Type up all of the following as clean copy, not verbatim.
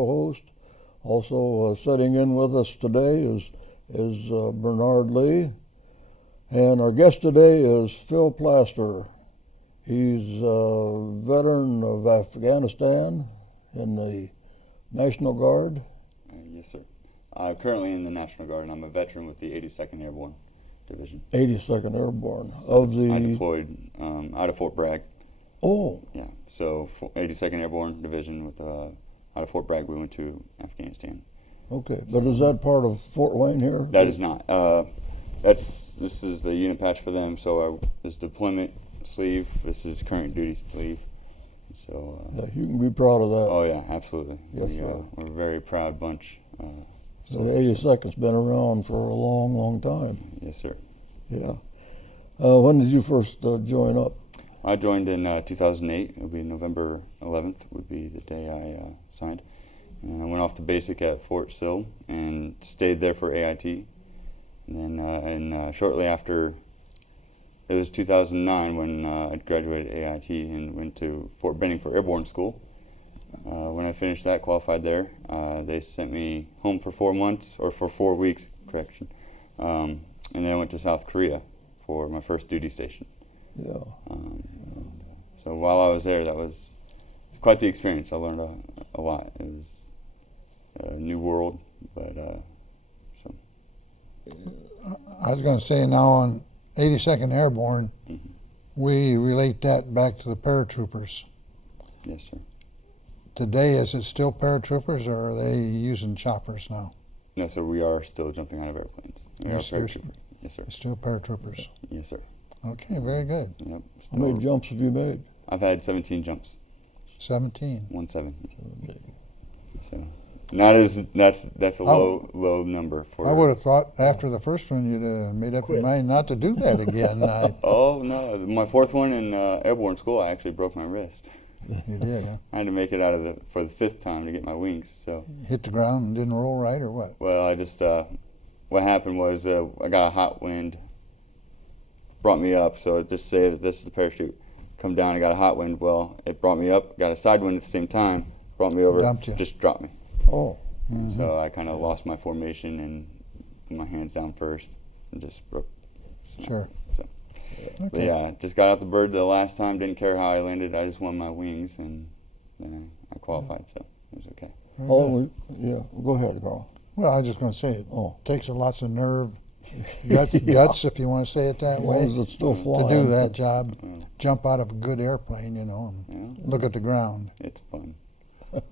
co-host. Also sitting in with us today is Bernard Lee, and our guest today is Phil Plasterer. He's a veteran of Afghanistan in the National Guard. Yes, sir. Currently in the National Guard, and I'm a veteran with the 82nd Airborne Division. 82nd Airborne. So I deployed out of Fort Bragg. Oh. Yeah, so 82nd Airborne Division with out of Fort Bragg, we went to Afghanistan. Okay, but is that part of Fort Wayne here? That is not. This is the unit patch for them. So this deployment sleeve. This is current duty sleeve. So yeah, you can be proud of that. Oh yeah, absolutely. Yes, sir. We're a very proud bunch. So the 82nd's been around for a long, long time. Yes, sir. Yeah. When did you first join up? I joined in 2008. It would be November 11th would be the day I signed. And I went off to basic at Fort Sill and stayed there for AIT. And then shortly after, it was 2009 when I graduated AIT and went to Fort Benning for Airborne School. When I finished that, qualified there, they sent me home for 4 months, or for 4 weeks, correction. And then I went to South Korea for my first duty station. Yeah. So while I was there, that was quite the experience. I learned a lot. It was a new world, but so. I was going to say now on 82nd Airborne, Mm-hmm. we relate that back to the paratroopers. Yes, sir. Today, is it still paratroopers or are they using choppers now? No, sir. We are still jumping out of airplanes. We are Yes, sir. paratroopers. Yes, sir. Still paratroopers. Yes, sir. Okay, very good. Yep. How many jumps have you made? I've had 17 jumps. 17. 17. So not as that's a low number for. I would have thought after the first one you'd have made up your mind not to do that again. Oh no! My fourth one in airborne school, I actually broke my wrist. You did, huh? I had to make it out of for the 5th time to get my wings. So Hit the ground and didn't roll right, or what? well, I just what happened was I got a hot wind, brought me up. So just say that this is the parachute. Come down, I got a hot wind. Well, it brought me up. Got a side wind at the same time. Brought me over. Dumped you. Just dropped me. Oh. Mm-hmm. So I kind of lost my formation and put my hands down first and just broke. Sure. So, but Okay. yeah, just got out the bird the last time. Didn't care how I landed. I just won my wings and then I qualified. So it was okay. Very Oh, good. yeah. Go ahead, Carl. Well, I was just going to say it Oh. takes lots of nerve, guts, if you want to say it that As long way, as it's still to flying. do that job. Yeah. Jump out of a good airplane, and Yeah, look at the ground. it's fun.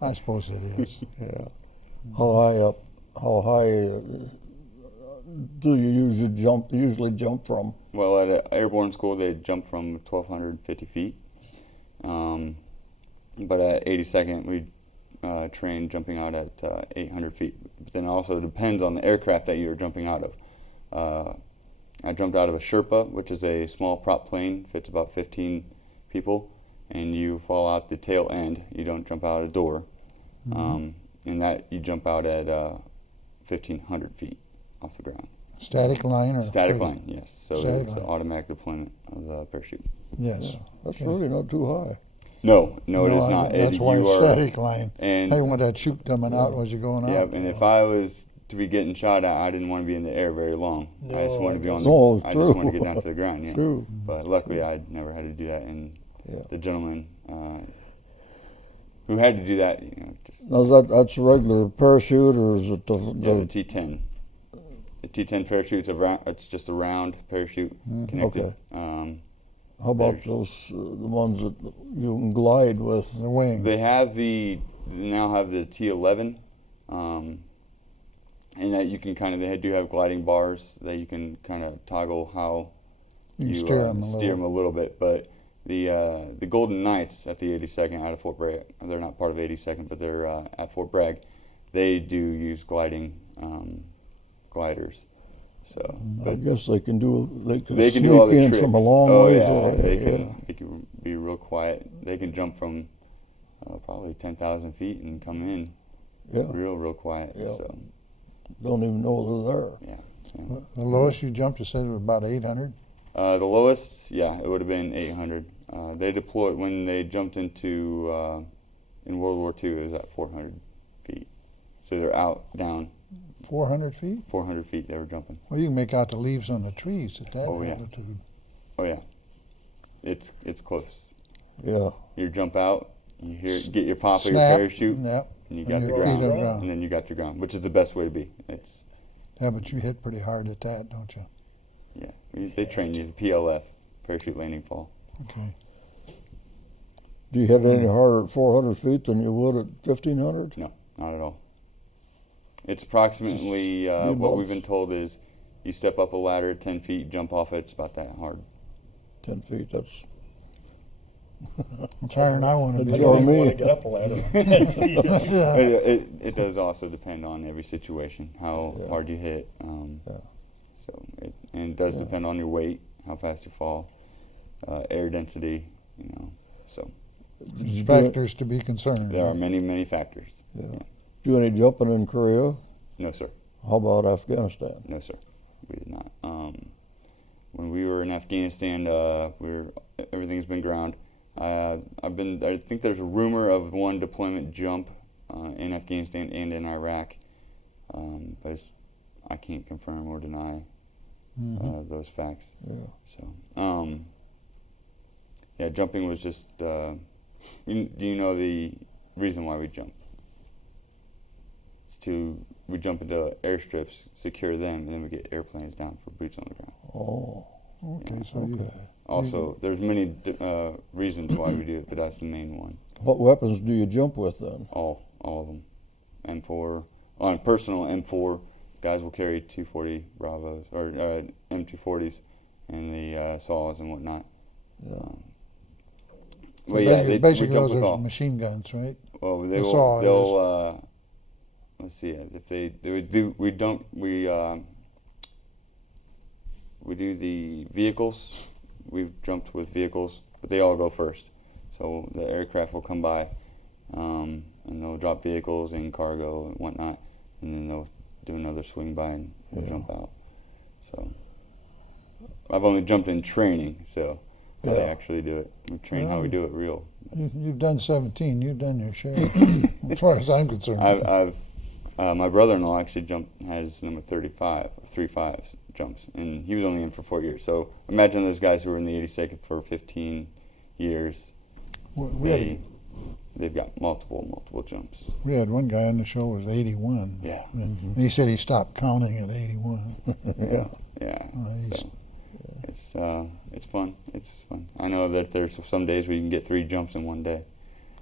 I suppose it is. Yeah. How high do you usually jump from? Well, at airborne school, they jump from 1,250 feet. But at 82nd, we train jumping out at 800 feet. But then it also depends on the aircraft that you're jumping out of. I jumped out of a Sherpa, which is a small prop plane, fits about 15 people, and you fall out the tail end. You don't jump out a door. And that you jump out at 1,500 feet off the ground. Static line or Static free? line, yes. So Static it's an line. automatic deployment of the parachute. Yes. Yeah, that's Okay. really not too high. No, it is not. That's why You it's are- static line. And Hey, when that chute coming out, was you going yeah, out? and if I was to be getting shot at, I didn't want to be in the air very long. I just No, wanted to be on the. Oh, I true. just wanted to get down to the ground. You know? True. But luckily, I never had to do that, and Yeah. the gentleman who had to do that, just Now that's a regular parachute, or is it the the T10. The T10 parachute's it's just a round parachute connected. Okay. How about those the ones that you can glide with? The wing. They now have the T11, and that you can they do have gliding bars that you can kind of toggle how You you steer 'em steer them a little bit. But the Golden Knights at the 82nd out of Fort Bragg, they're not part of 82nd, but they're at Fort Bragg. They do use gliding gliders. So I guess they can they can sneak do all the in tricks. from a long oh ways yeah, away. they can be real quiet. They can jump from probably 10,000 feet and come in Yeah. real quiet. Yeah. So Don't even know they're there. yeah. The lowest you jumped, you said, was about 800? The lowest, yeah, it would have been 800. They deployed when they jumped into in World War II. It was at 400 feet. So they're out, down 400 feet? 400 feet they were jumping. Well, you can make out the leaves on the trees at that Oh, yeah. altitude. Oh yeah, it's close. Yeah. You jump out, you get your pop of your Snap. parachute, Yep. and you And got the your feet on ground, ground. and then you got your ground, which is the best way to be. It's Yeah, but you hit pretty hard at that, don't you? yeah, they train you the PLF, parachute landing fall. Okay. Do you hit any harder at 400 feet than you would at 1,500? No, not at all. It's approximately what both. we've been told is you step up a ladder at 10 feet, jump off it, it's about that hard. 10 feet, that's... It's higher than I want to That's be. all I don't me. want to get up a ladder on 10 feet. Yeah. It does also depend on every situation, how Yeah. hard you hit. Yeah. So it does Yeah. depend on your weight, how fast you fall, air density, So Did you There's do, factors to be concerned. there are many factors. yeah. Do any jumping in Korea? No, sir. How about Afghanistan? No, sir. We did not. When we were in Afghanistan, everything's been ground. I think there's a rumor of one deployment jump in Afghanistan and in Iraq, but I can't confirm or deny those facts. Yeah. So, yeah, jumping was just. Do you know the reason why we jump? We jump into airstrips, secure them, and then we get airplanes down for boots on the ground. Oh, Okay, so okay. Also, there's many reasons why we do it, but that's the main one. What weapons do you jump with then? All of them. M4 on personal M4 guys will carry 240 Bravos or M240s and the saws and whatnot. Yeah. Well, yeah, we basically jump those with are all. machine guns, right? Well, the saw is- they'll let's see if they would do. We do the vehicles. We've jumped with vehicles, but they all go first. So the aircraft will come by, and they'll drop vehicles and cargo and whatnot, and then they'll do another swing by and we'll Yeah. jump out. So I've only jumped in training, so how they Yeah. actually do it. We train how we do it real. You've done 17. You've done your share, as far as I'm concerned. I've my brother-in-law actually has number 35, 3.5 jumps, and he was only in for 4 years. So imagine those guys who were in the 82nd for 15 years. They've got multiple jumps. We had one guy on the show was 81. Yeah. And he said he stopped counting at 81. Yeah. Yeah. Nice. So it's fun. It's fun. I know that there's some days where you can get 3 jumps in one day,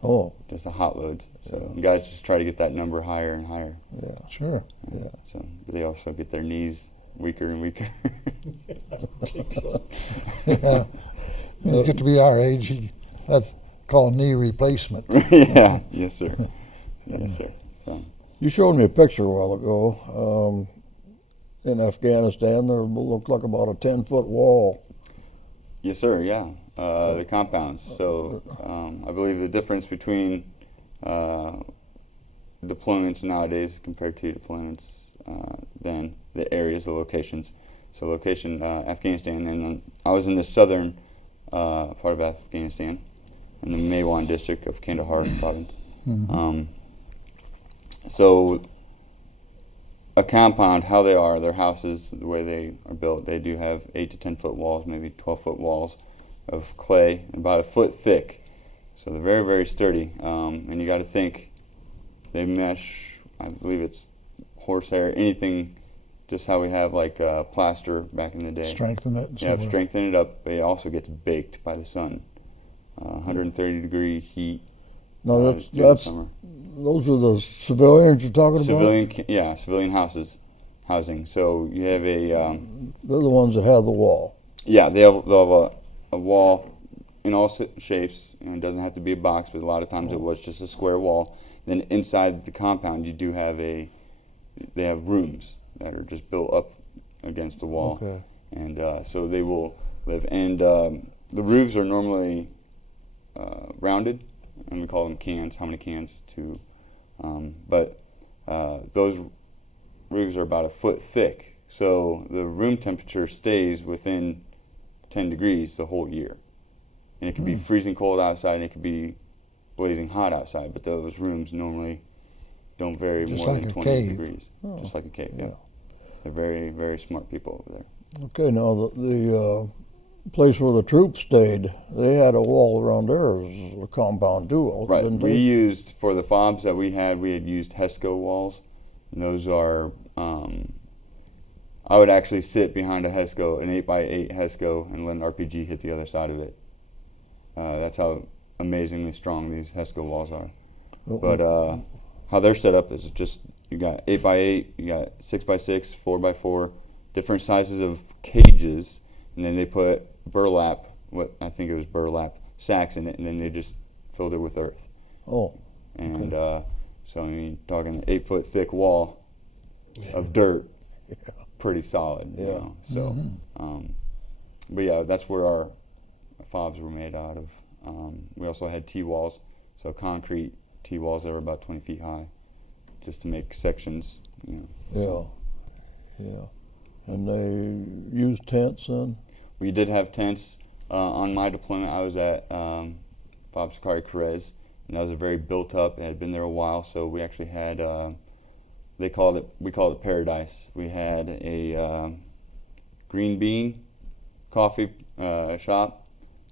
Oh, just the hot loads. So guys just try to get that number higher and higher. yeah. Sure. Yeah. So but they also get their knees weaker and weaker. Yeah. When you get to be our age, that's called knee replacement. Yeah. Yes, sir. Yes, sir. So. You showed me a picture a while ago. In Afghanistan, there looked like about a 10-foot wall. Yes, sir. Yeah, the compounds. So I believe the difference between deployments nowadays compared to deployments then, the areas, the locations. So location, Afghanistan, and I was in the southern part of Afghanistan, in the Maywan district of Kandahar province. So a compound, how they are, their houses, the way they are built, they do have 8 to 10 foot walls, maybe 12-foot walls of clay, about a foot thick. So they're very, very sturdy. And you got to think they mesh, I believe it's horsehair, anything, just how we have like plaster back in the day. Strengthen it. And so Yeah, forth. strengthen it up. But it also gets baked by the sun. 130-degree heat. No, through the that's summer. those are the civilians you're talking about. Civilian housing. So you have a They're the ones that have the wall. they'll have a wall in all shapes. It doesn't have to be a box, but a lot of times it was just a square wall. Then inside the compound, you do have they have rooms that are just built up against the wall, Okay. and so they will live. And the roofs are normally rounded, and we call them cans. How many cans? 2. But those roofs are about a foot thick, so the room temperature stays within 10 degrees the whole year. And it can be freezing cold outside, and it can be blazing hot outside, but those rooms normally don't vary Just more like than a 20 cave. degrees. Oh, Just like a cave, yeah. yeah. They're very, very smart people over there. Okay, now the place where the troops stayed, they had a wall around there as a compound too, Right. didn't We they? used, for the fobs that we had used HESCO walls. And those are, I would actually sit behind a HESCO, an 8x8 HESCO, and let an RPG hit the other side of it. That's how amazingly strong these HESCO walls are. But how they're set up is just, you got 8x8, you got 6x6, 4x4, different sizes of cages, and then they put burlap, what I think it was burlap, sacks in it, and then they just filled it with earth. Oh, And so I mean, talking an 8-foot thick wall of dirt, pretty solid. You Yeah. know? So, but yeah, that's where our fobs were made out of. We also had T-walls, so concrete T-walls that were about 20 feet high, just to make sections. You know. yeah, yeah. And they used tents then? We did have tents. On my deployment, I was at Fob Sakari Perez, and that was a very built up. It had been there a while, so we actually had we called it paradise. We had a green bean coffee shop.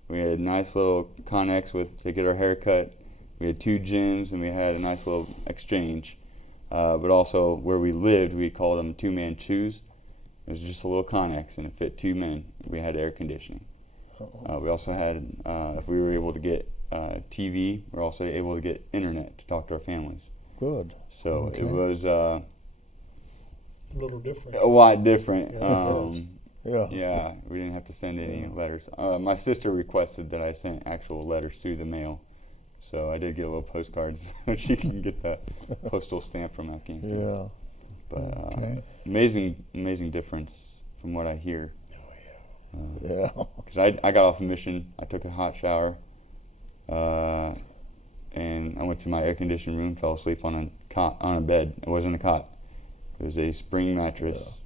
We had a nice little Connex to get our hair cut. We had 2 gyms, and we had a nice little exchange. But also where we lived, we called them 2-man chews. It was just a little Connex, and it fit 2 men. We had air conditioning. We also had, if we were able to get TV, we were also able to get internet to talk to our families. Good. So Okay. it was A little different. a lot different. Yeah. Yeah, we didn't have to send any letters. My sister requested that I sent actual letters through the mail. So I did get a little postcards so she can get the postal stamp from Afghanistan. Yeah. But Okay. amazing difference from what I hear. Yeah. Because I got off a mission, I took a hot shower, and I went to my air conditioned room, fell asleep on a bed. It wasn't a cot. It was a spring mattress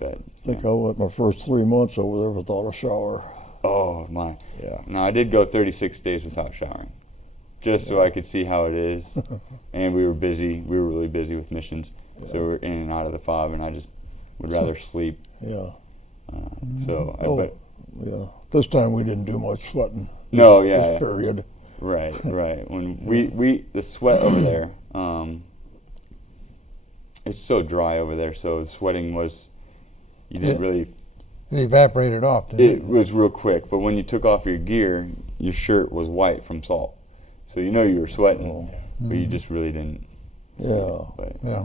bed. I think I went my first 3 months over there without a shower. Oh my. Yeah. Now I did go 36 days without showering, just so I could see how it is. And we were busy. We were really busy with missions, so we were in and out of the fob, and I just would rather sleep. Yeah. But Yeah. This time we didn't do much sweating. no, This yeah, period. right. When we the sweat over there, it's so dry over there. So the sweating was, you didn't Yeah. really. It evaporated off, didn't It was real quick, but when you took off your gear, your shirt was white from salt. So you know you were sweating, Oh. but you just really didn't. Yeah. Yeah. But, Yeah.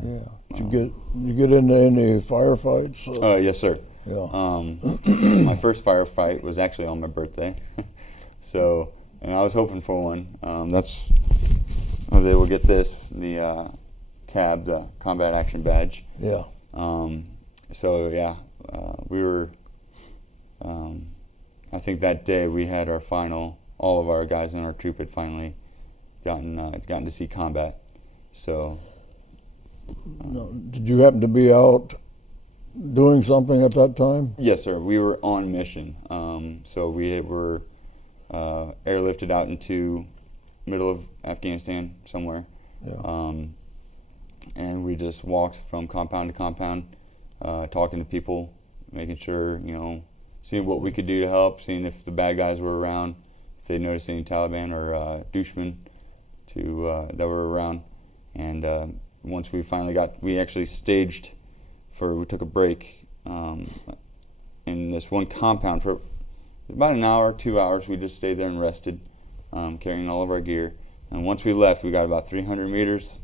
Did you get into any firefights? yes, sir. Yeah. My first firefight was actually on my birthday, so and I was hoping for one. I was able to get the CAB, the Combat Action Badge. Yeah. So yeah, we were. I think that day we had our final. All of our guys in our troop had finally gotten to see combat. So No, did you happen to be out doing something at that time? yes, sir. We were on mission. So we were airlifted out into middle of Afghanistan somewhere, Yeah. and we just walked from compound to compound, talking to people, making sure, seeing what we could do to help, seeing if the bad guys were around, if they noticed any Taliban or douchemen that were around. And once we finally we actually staged we took a break in this one compound for about an hour, 2 hours. We just stayed there and rested, carrying all of our gear. And once we left, we got about 300 meters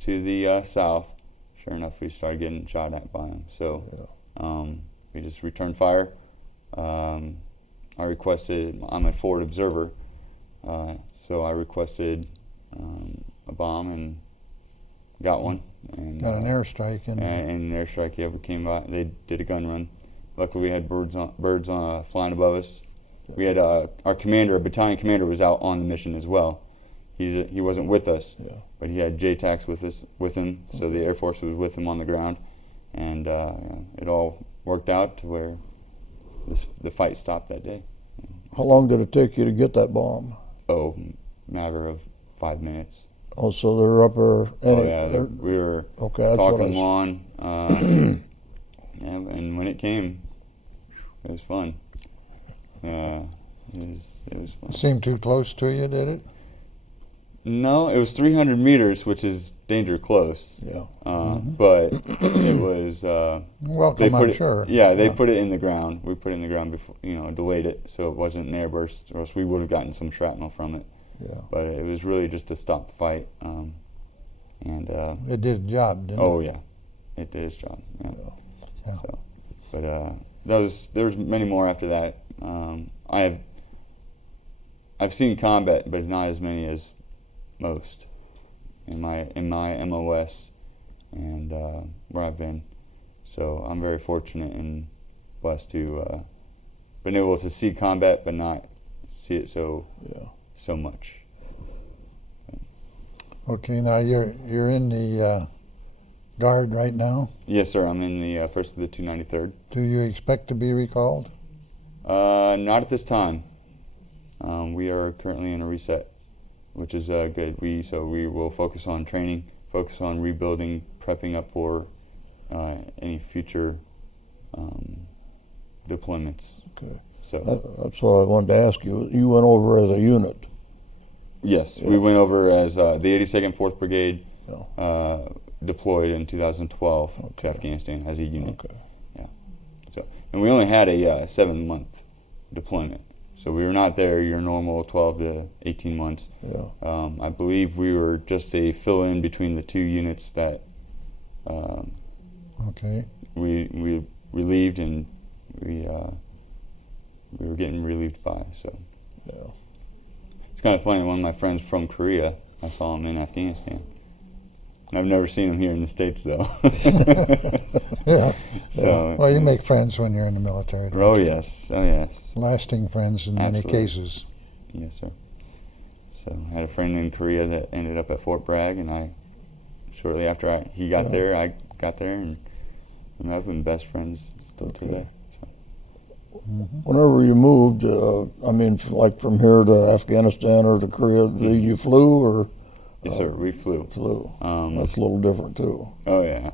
to the south. Sure enough, we started getting shot at by them. So we just returned fire. I'm a forward observer, so I requested a bomb and got one. And, Got an airstrike and an airstrike. Yeah, we came by. They did a gun run. Luckily, we had birds flying above us. We had our battalion commander was out on the mission as well. He wasn't with us, but he had JTACs with him, so the Air Force was with him on the ground, and it all worked out to where the fight stopped that day. How long did it take you to get that bomb? Oh, matter of 5 minutes. Oh, so they're up there. Oh yeah, we were Okay, that's what I talking s- lawn, yeah, and when it came, it was fun. It was fun. It seemed too close to you, did it? No, it was 300 meters, which is danger close. Yeah. But it was. Welcome, I'm sure. Yeah, they put it in the ground. We put it in the ground before, delayed it, so it wasn't an airburst, or else we would have gotten some shrapnel from it. Yeah. But it was really just to stop the fight. It did a job, didn't it? Oh yeah, it did its job. Yeah. Yeah. So, but there's many more after that. I've seen combat, but not as many as most in my MOS and where I've been. So I'm very fortunate and blessed to been able to see combat, but not see it so much. Okay, now you're in the Guard right now. Yes, sir. I'm in the first of the 293rd. Do you expect to be recalled? Not at this time. We are currently in a reset, which is good. We will focus on training, focus on rebuilding, prepping up for any future deployments. Okay. So That's what I wanted to ask you. You went over as a unit. yes, Yeah. we went over as the 82nd 4th Brigade Yeah. deployed in 2012 Okay. to Afghanistan as a unit. Okay. So, and we only had a 7-month deployment. So we were not there your normal 12 to 18 months. Yeah. I believe we were just a fill-in between the two units that Okay. we relieved and we were getting relieved by. So Yeah. it's kind of funny. One of my friends from Korea, I saw him in Afghanistan. And I've never seen him here in the States though. Yeah. So Well, you make friends when you're in the military. don't Oh you? yes, oh yes. Lasting friends in many Absolutely. cases. Yes, sir. So I had a friend in Korea that ended up at Fort Bragg, and shortly after he got Yeah. there, I got there, and I've been best friends still Okay. today. So. Whenever you moved, like from here to Afghanistan or to Korea, you flew or Yes, sir. We flew. flew? That's a little different too. Oh yeah,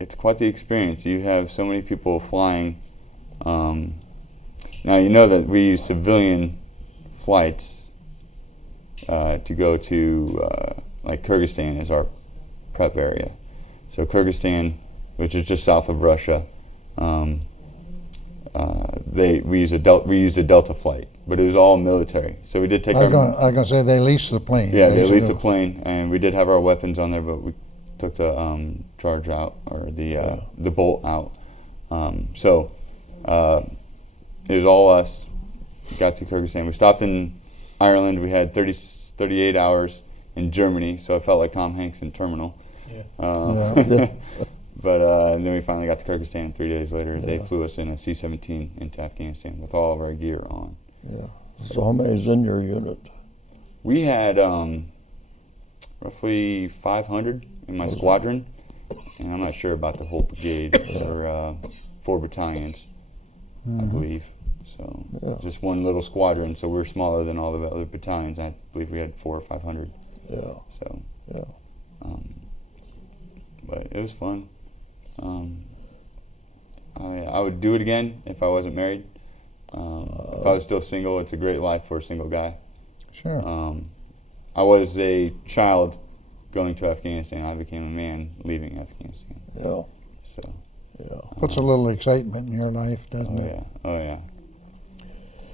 it's quite the experience. You have so many people flying. Now you know that we use civilian flights to go to like Kyrgyzstan is our prep area. So Kyrgyzstan, which is just south of Russia, we used a Delta flight, but it was all military. So we did take I was our gonna say they leased the plane. yeah, they leased the do. plane, and we did have our weapons on there, but we took the charge out or the bolt out. So it was all us. Got to Kyrgyzstan. We stopped in Ireland. We had 38 hours in Germany, so I felt like Tom Hanks in Terminal. Yeah. Yeah. But and then we finally got to Kyrgyzstan 3 days later. They Yeah. flew us in a C-17 into Afghanistan with all of our gear on. Yeah. So how many's in your unit? We had roughly 500 in my Was it? squadron, and I'm not sure about the whole brigade. There were 4 battalions, I believe. So Yeah. just one little squadron, so we're smaller than all the other battalions. I believe we had 400 or 500. Yeah. So, Yeah. but it was fun. I would do it again if I wasn't married. If I was still single, it's a great life for a single guy. Sure. I was a child going to Afghanistan. I became a man leaving Afghanistan. Yeah. So, Yeah. Puts a little excitement in your life, doesn't oh it? yeah, oh yeah.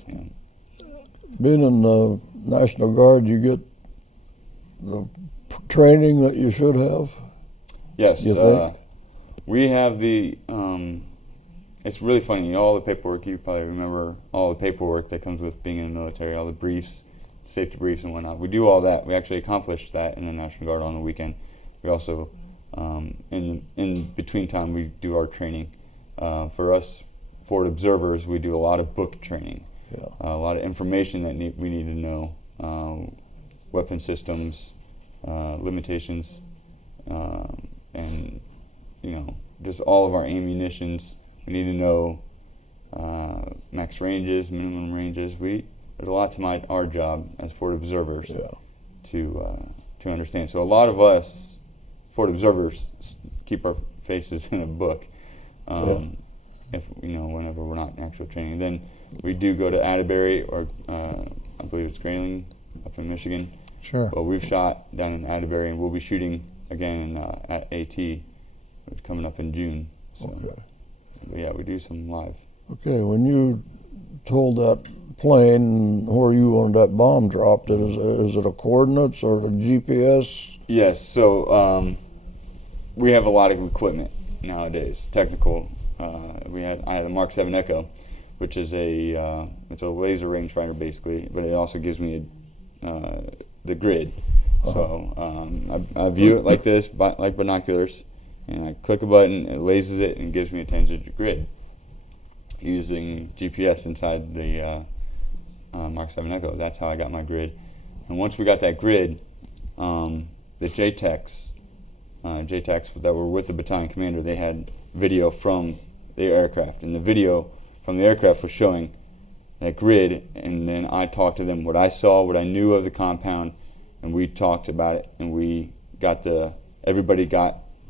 Yeah. Being in the National Guard, you get the training that you should have. Yes, You think? we have the. It's really funny. All the paperwork. You probably remember all the paperwork that comes with being in the military. All the briefs, safety briefs, and whatnot. We do all that. We actually accomplished that in the National Guard on the weekend. We also, in between time, we do our training. For us, forward observers, we do a lot of book training. Yeah. A lot of information that we need to know. Weapon systems, limitations, and just all of our ammunitions. We need to know max ranges, minimum ranges. We there's a lot to our job as Fort observers Yeah. to understand. So a lot of us Fort observers keep our faces in a book. If whenever we're not in actual training, then we do go to Atterbury or I believe it's Grayling up in Michigan. Sure. But we've shot down in Atterbury, and we'll be shooting again at AT, which is coming up in June. So, Okay. but yeah, we do some live. Okay, when you told that plane where you wanted that bomb dropped, is it a coordinates or a GPS? Yes. So we have a lot of equipment nowadays, technical. I had a Mark 7 Echo, which is it's a laser rangefinder basically, but it also gives me the grid. So I view it like this, like binoculars, and I click a button, it lasers it, and gives me a tangent grid using GPS inside the Mark 7 Echo. That's how I got my grid. And once we got that grid, the JTACs that were with the battalion commander, they had video from their aircraft, and the video from the aircraft was showing that grid, and then I talked to them what I saw, what I knew of the compound, and we talked about it, and we got everybody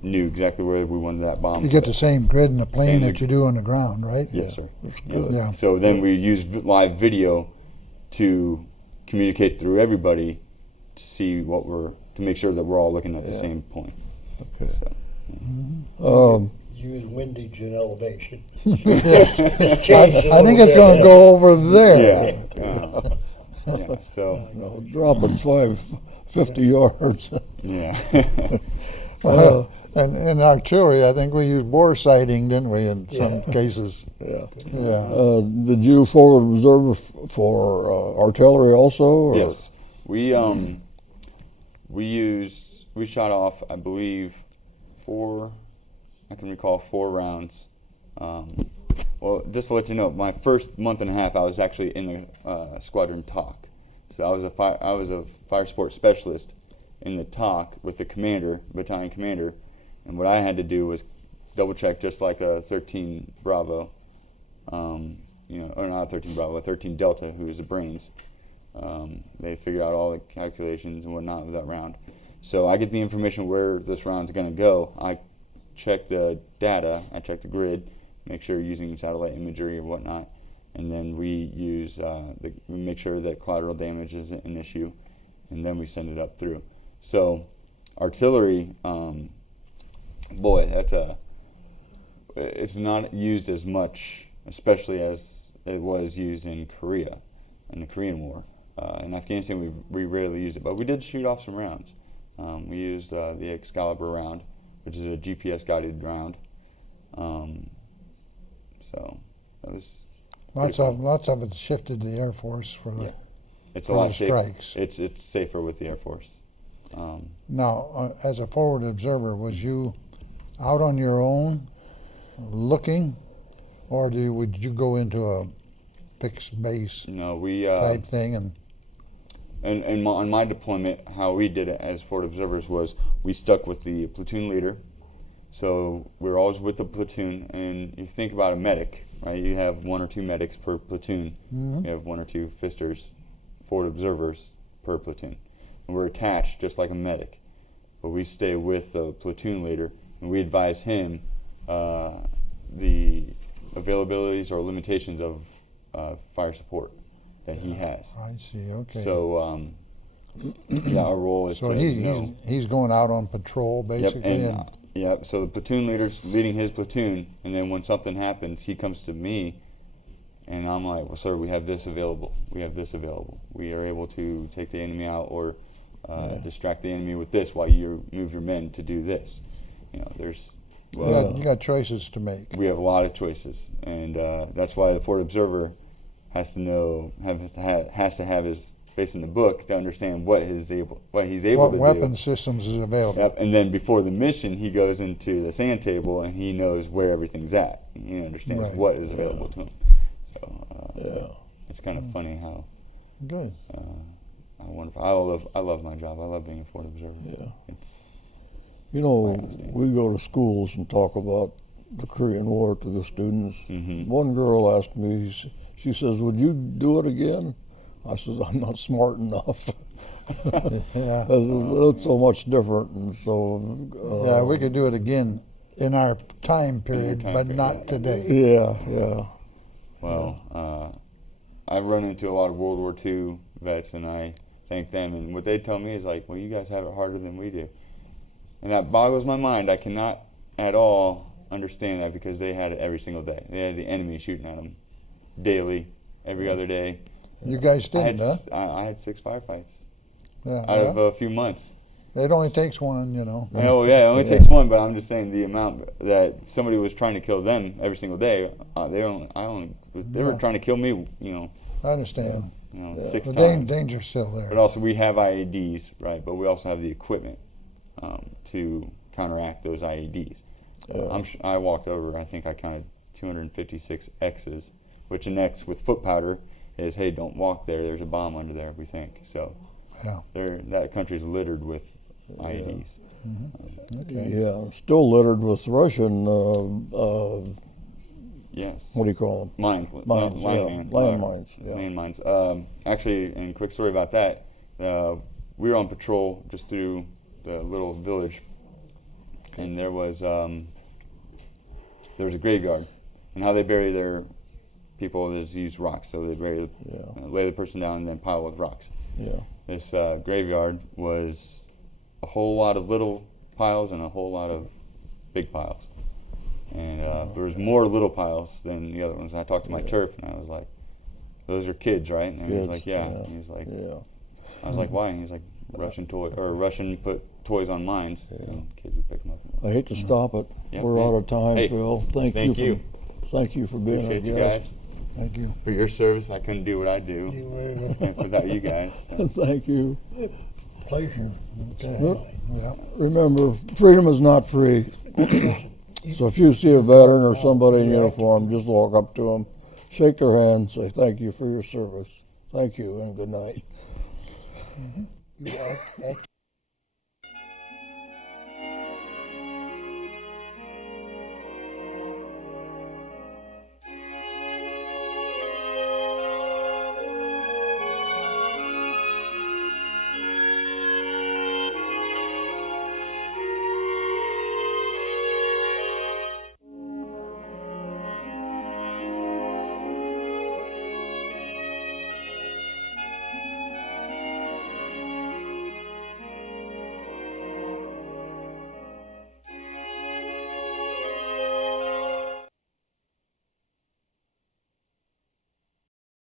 knew exactly where we wanted that bomb. You get the same grid in the plane Same that you do on the ground, right? Yes, sir. That's Yeah. good. Yeah. So then we use live video to communicate through everybody to see to make sure that we're all looking at the Yeah. same point. Okay. So, Use windage and elevation. I think it's going to go over there. yeah. So Dropping 50 yards. yeah. And in artillery, I think we used bore sighting, didn't we, in some cases? Yeah. Yeah. Did you forward observe for artillery also? Or? Yes. We shot off, I believe, I can recall 4 rounds. Well, just to let you know, my first month and a half, I was actually in the squadron TOC. So I was a fire sports specialist in the TOC with the commander, battalion commander, and what I had to do was double check, just like a 13 Bravo, or not a 13 Bravo, a 13 Delta, who is the brains. They figure out all the calculations and whatnot of that round. So I get the information where this round's going to go. I check the data, I check the grid, make sure you're using satellite imagery or whatnot, and then we use we make sure that collateral damage is an issue, and then we send it up through. So artillery, it's not used as much, especially as it was used in Korea, in the Korean War. In Afghanistan, we rarely used it, but we did shoot off some rounds. We used the Excalibur round, which is a GPS-guided round. So that was Lots of it shifted to the Air Force for the. Yeah. It's a for lot the safer. strikes. It's safer with the Air Force. Now, as a forward observer, was you out on your own, looking, or would you go into a fixed base No, we type thing and? on my deployment, how we did it as forward observers was we stuck with the platoon leader. So we're always with the platoon, and you think about a medic, right? You have 1 or 2 medics per platoon. Mhm. You have 1 or 2 fisters, forward observers per platoon. And we're attached just like a medic, but we stay with the platoon leader, and we advise him the availabilities or limitations of fire support that he has. I see. Okay. So yeah, our role is So to know. he's going out on patrol basically. Yep. So the platoon leader's leading his platoon, and then when something happens, he comes to me, and I'm like, "Well, sir, we have this available. We have this available. We are able to take the enemy out or distract the enemy with this while you move your men to do this." You know, there's. You got choices to make. We have a lot of choices, and that's why the forward observer has to know, has to have his face in the book to understand what he's able What to do. weapon systems is available? Yep, and then before the mission, he goes into the sand table and he knows where everything's at. He understands Right. what is available to him. So it's kind of funny how Good. I love my job. I love being a forward observer. Yeah. It's You know, I understand. we go to schools and talk about the Korean War to the students. Mhm. One girl asked me, she says, "Would you do it again?" I says, I'm not smart enough. Yeah. It's so much different, and so. Yeah, we could do it again in our time period, time but period. not today. Yeah. Well, I've run into a lot of World War II vets, and I thank them. And what they tell me is like, well, you guys have it harder than we do. And that boggles my mind. I cannot at all understand that because they had it every single day. They had the enemy shooting at them daily, every other day. You guys I had, didn't, huh? I had 6 firefights Yeah. out of a few months. It only takes one, you know. Oh yeah, it only takes one, but I'm just saying the amount that somebody was trying to kill them every single day. They were trying to kill me. I understand. 6 The times. danger's still there. But also we have IEDs, right? But we also have the equipment to counteract those IEDs. I walked over. I think I counted 256 X's, which an X with foot powder is, hey, don't walk there. There's a bomb under there. We think so. Yeah. That country's littered with IEDs. Okay. Yeah, still littered with Russian. Yes. What do you call them? Mines. Landmines. Yeah. Landmines. Actually, and quick story about that. We were on patrol just through the little village, and there was a graveyard, and how they bury their people is use rocks. So they bury, lay the person down and then pile with rocks. Yeah. This graveyard was a whole lot of little piles and a whole lot of big piles. And there was more little piles than the other ones. And I talked to my Terp, and I was like, those are kids, right? And he was like, yeah. And he was like, I was like, why? And he was like, Russian put toys on mines, and kids would pick them up. I hate to stop it. Yep, We're out of time, hey, Phil. Thank you for being Appreciate our you guest. guys Thank you. for your service. I couldn't do what I do without you guys. So. Thank you. Pleasure. Yeah. Remember, freedom is not free. So if you see a veteran or somebody in uniform, just walk up to them, shake their hand, say thank you for your service. Thank you and good night. You